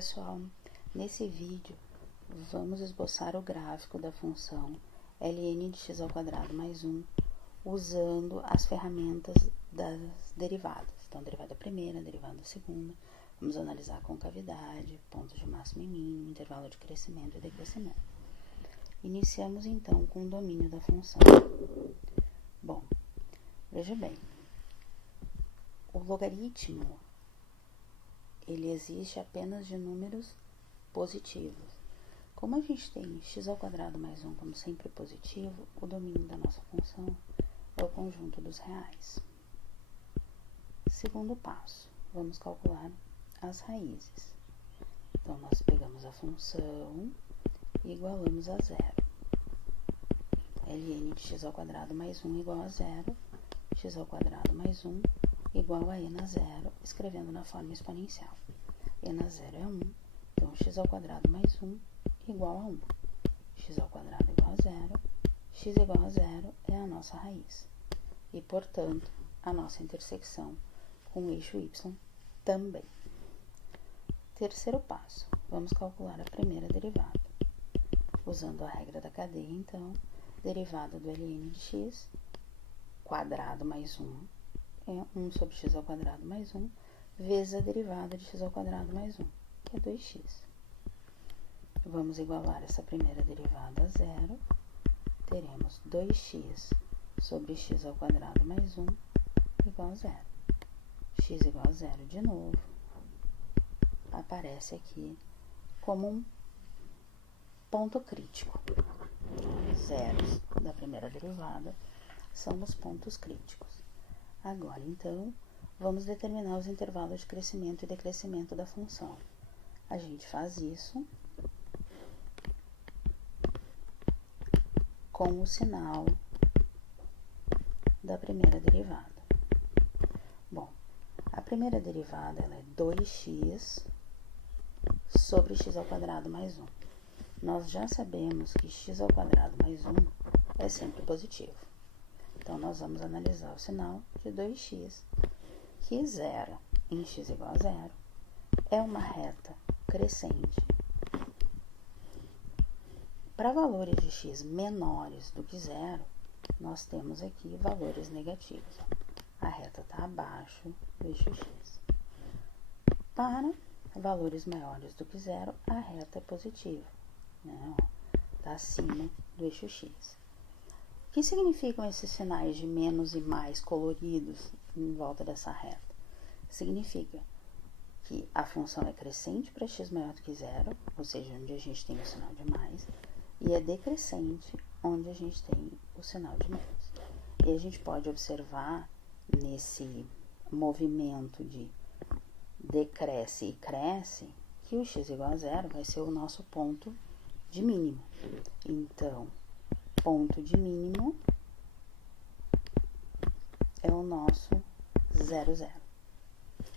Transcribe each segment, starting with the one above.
pessoal, nesse vídeo vamos esboçar o gráfico da função ln de x ao quadrado mais 1 usando as ferramentas das derivadas. Então, derivada primeira, derivada segunda, vamos analisar a concavidade, pontos de máximo e mínimo, intervalo de crescimento e decrescimento. Iniciamos então com o domínio da função. Bom, veja bem, o logaritmo ele existe apenas de números positivos. Como a gente tem x ao quadrado mais 1 como sempre positivo, o domínio da nossa função é o conjunto dos reais. Segundo passo, vamos calcular as raízes. Então, nós pegamos a função e igualamos a zero. Ln de x ao quadrado mais 1 igual a zero, x ao quadrado mais 1 igual a e na zero, escrevendo na forma exponencial. E na zero é 1, então x ao quadrado mais 1 igual a 1. X ao quadrado igual a zero, x igual a zero é a nossa raiz. E, portanto, a nossa intersecção com o eixo y também. Terceiro passo, vamos calcular a primeira derivada. Usando a regra da cadeia, então, derivada do ln de x, quadrado mais 1, é 1 sobre x ao quadrado mais 1, vezes a derivada de x ao quadrado mais 1, que é 2x. Vamos igualar essa primeira derivada a zero, teremos 2x sobre x ao quadrado mais 1 igual a zero. X igual a zero de novo, aparece aqui como um ponto crítico. Os zeros da primeira derivada são os pontos críticos. Agora, então, vamos determinar os intervalos de crescimento e decrescimento da função. A gente faz isso com o sinal da primeira derivada. Bom, a primeira derivada ela é 2x sobre x ao quadrado mais 1. Nós já sabemos que x ao quadrado mais 1 é sempre positivo. Então, nós vamos analisar o sinal de 2x, que zero em x igual a zero é uma reta crescente. Para valores de x menores do que zero, nós temos aqui valores negativos. A reta está abaixo do eixo x. Para valores maiores do que zero, a reta é positiva, né? Está acima do eixo x. O que significam esses sinais de menos e mais coloridos em volta dessa reta? Significa que a função é crescente para x maior do que zero, ou seja, onde a gente tem o sinal de mais, e é decrescente onde a gente tem o sinal de menos. E a gente pode observar nesse movimento de decresce e cresce que o x igual a zero vai ser o nosso ponto de mínimo. Então, ponto de mínimo é o nosso 0, 0.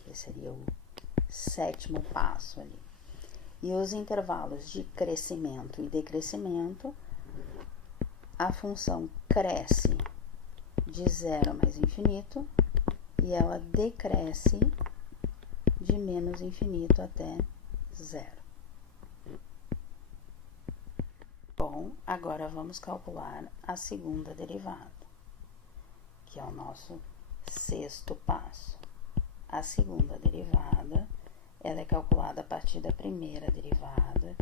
Esse seria o sétimo passo ali. E os intervalos de crescimento e decrescimento, a função cresce de 0 a mais infinito e ela decresce de menos infinito até 0. Bom, agora vamos calcular a segunda derivada, que é o nosso sexto passo. A segunda derivada, ela é calculada a partir da primeira derivada,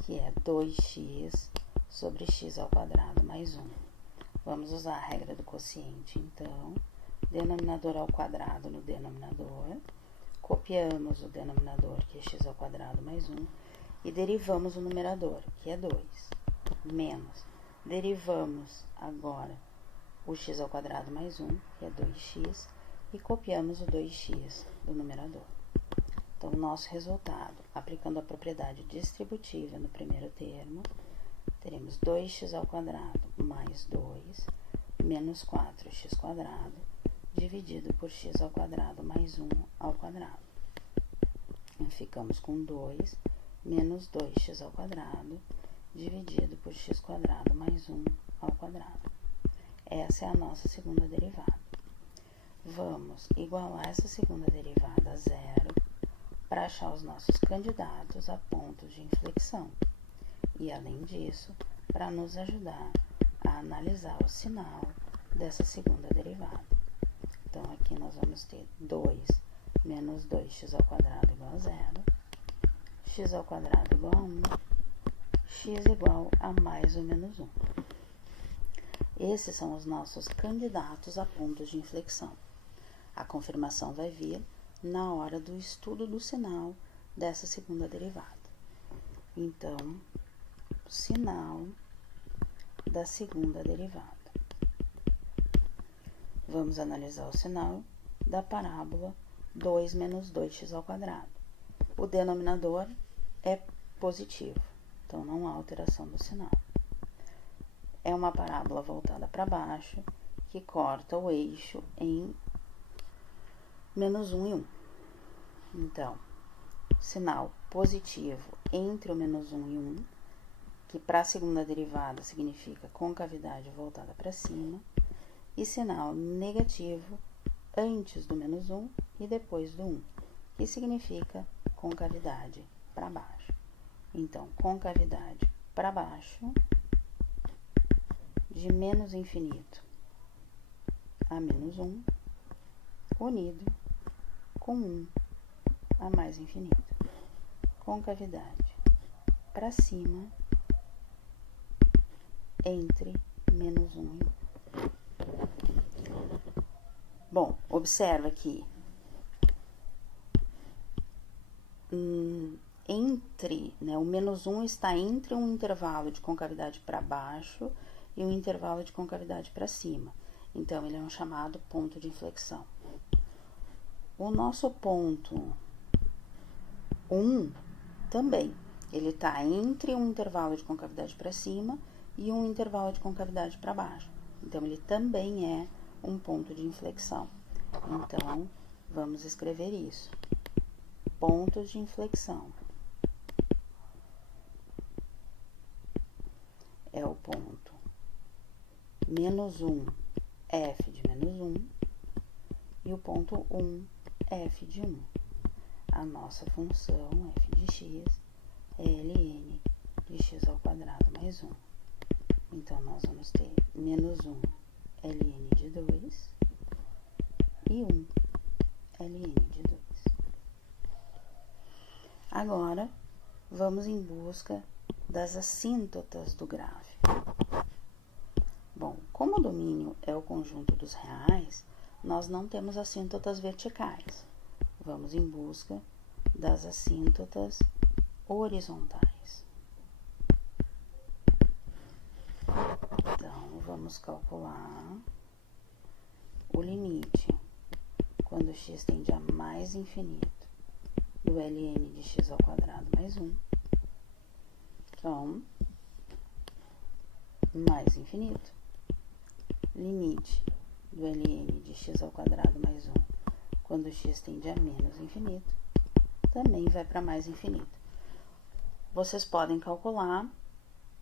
que é 2x sobre x ao quadrado mais 1. Vamos usar a regra do quociente, então, denominador ao quadrado no denominador, copiamos o denominador, que é x ao quadrado mais 1, e derivamos o numerador, que é 2, menos. Derivamos agora o x ao quadrado mais 1, que é 2x, e copiamos o 2x do numerador. Então, o nosso resultado, aplicando a propriedade distributiva no primeiro termo, teremos 2x ao quadrado mais 2 menos 4x quadrado dividido por x ao quadrado mais 1 ao quadrado. E ficamos com 2 menos 2x ao quadrado dividido por x quadrado mais 1 ao quadrado. Essa é a nossa segunda derivada. Vamos igualar essa segunda derivada a zero para achar os nossos candidatos a pontos de inflexão. E, além disso, para nos ajudar a analisar o sinal dessa segunda derivada. Então, aqui nós vamos ter 2 menos 2x² igual a 0, x² igual a 1, x igual a mais ou menos 1. Esses são os nossos candidatos a pontos de inflexão. A confirmação vai vir na hora do estudo do sinal dessa segunda derivada. Então, sinal da segunda derivada. Vamos analisar o sinal da parábola 2 menos 2x². O denominador é positivo, então não há alteração do sinal. É uma parábola voltada para baixo, que corta o eixo em menos 1 e 1. Então, sinal positivo entre o menos 1 e 1, que para a segunda derivada significa concavidade voltada para cima, e sinal negativo antes do menos 1 e depois do 1, que significa concavidade para baixo. Então, concavidade para baixo, de menos infinito a menos 1, unido com 1 a mais infinito. Concavidade para cima, entre menos 1 e 1. Bom, observa que o menos 1 está entre um intervalo de concavidade para baixo e um intervalo de concavidade para cima. Então, ele é um chamado ponto de inflexão. O nosso ponto 1 também, ele está entre um intervalo de concavidade para cima e um intervalo de concavidade para baixo. Então, ele também é um ponto de inflexão. Então, vamos escrever isso. Pontos de inflexão. É o ponto menos 1, f de menos 1, e o ponto 1, f de 1. A nossa função f de x é ln de x² mais 1. Então, nós vamos ter menos 1 ln de 2 e 1 ln de 2. Agora, vamos em busca das assíntotas do gráfico. Bom, como o domínio é o conjunto dos reais, nós não temos assíntotas verticais. Vamos em busca das assíntotas horizontais. Então, vamos calcular o limite quando x tende a mais infinito do ln de x² mais 1. Então, mais infinito, limite do ln de x² mais 1 quando x tende a menos infinito, também vai para mais infinito. Vocês podem calcular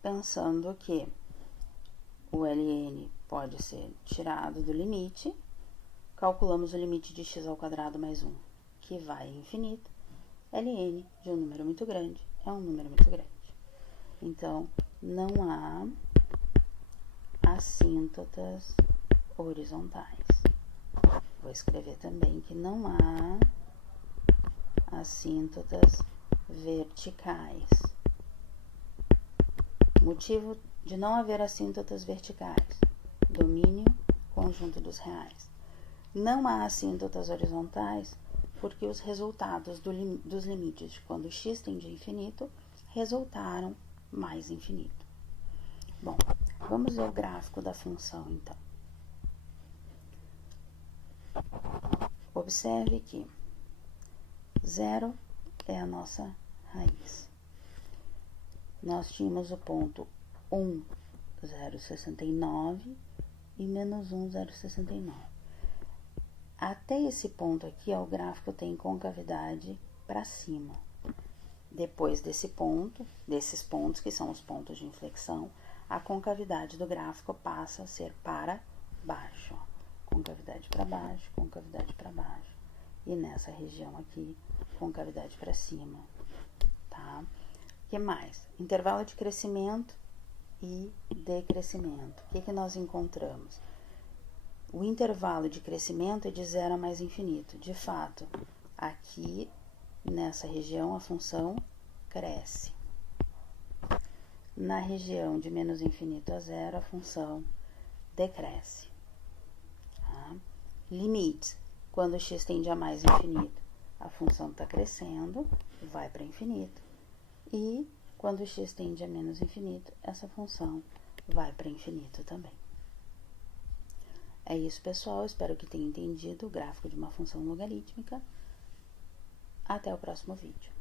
pensando que o ln pode ser tirado do limite, calculamos o limite de x² mais 1, que vai a infinito. ln de um número muito grande é um número muito grande. Então, não há assíntotas horizontais. Vou escrever também que não há assíntotas verticais. Motivo de não haver assíntotas verticais: domínio, conjunto dos reais. Não há assíntotas horizontais porque os resultados dos limites de quando x tende a infinito resultaram mais infinito. Bom, vamos ver o gráfico da função, então. Observe que 0 é a nossa raiz. Nós tínhamos o ponto 1, 0,69 e menos 1, 0,69. Até esse ponto aqui, ó, o gráfico tem concavidade para cima. Depois desse ponto, desses pontos, que são os pontos de inflexão, a concavidade do gráfico passa a ser para baixo. Ó. Concavidade para baixo, concavidade para baixo. e nessa região aqui, concavidade para cima, tá? O que mais? Intervalo de crescimento e decrescimento. O que nós encontramos? O intervalo de crescimento é de 0 a mais infinito. De fato, aqui nessa região a função cresce. Na região de menos infinito a 0, a função decresce. Tá? Limite, quando x tende a mais infinito, a função está crescendo, vai para infinito. E quando x tende a menos infinito, essa função vai para infinito também. É isso, pessoal. Espero que tenham entendido o gráfico de uma função logarítmica. Até o próximo vídeo.